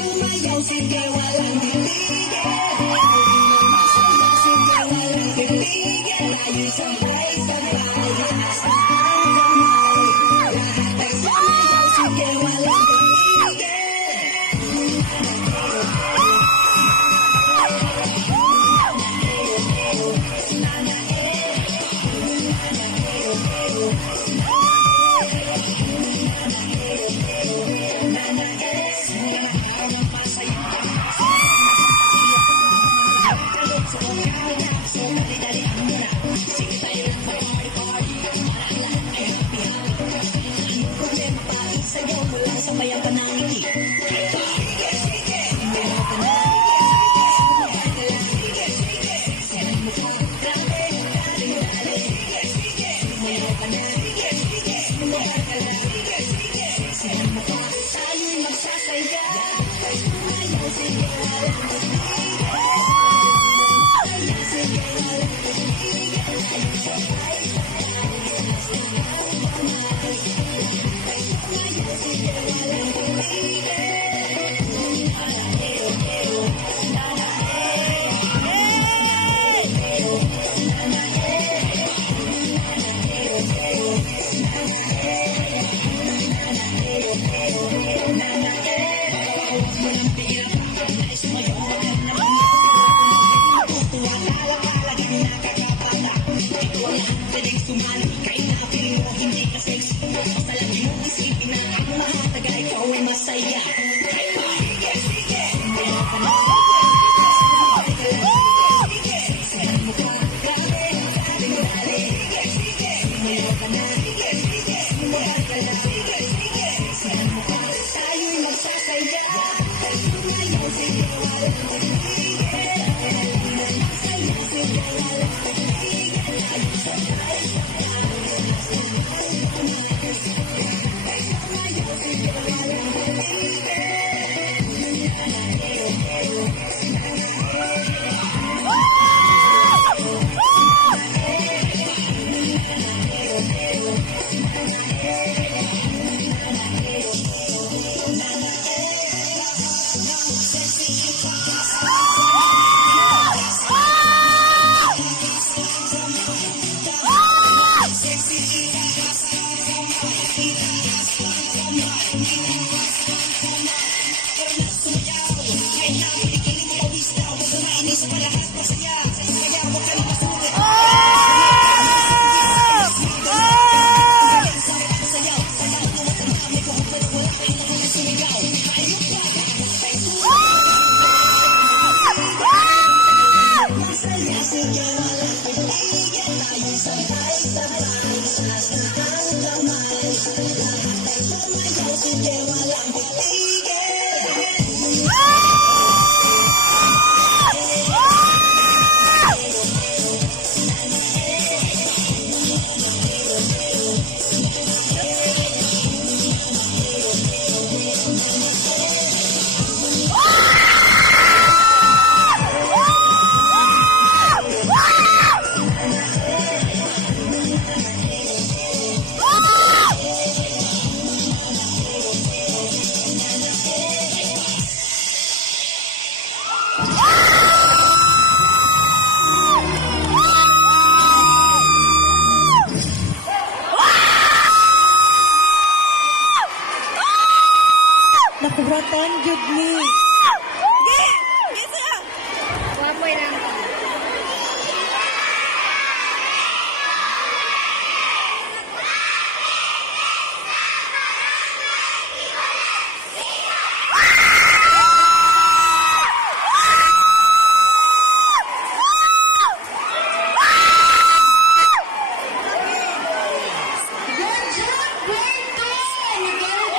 Sumayaw, sige, walang titigil. Sumayaw, sige, walang titigil. Tayo sabay-sabay, hasta ang kamay. Lahat ay sumayaw, sige, walang titigil. Sayaw mo lang, sabayan ka ng ngiti. Tayo'y magsasaya. Sumayaw, sige, walang sumali, kahit na feeling mo hindi ka sex. Basta lang yung isipin na ang mahataga, ikaw ay masaya. Sige, meron ka na. Sige, mo ka, grabe, dali. Sige, meron ka na. Sumagal ka na. Sige, mo ka, tayo'y magsasaya. Sumayaw, sige, walang tigil. Sumayaw, sige, walang tigil. Tayo'y sabay. Nakubratan, jud ni.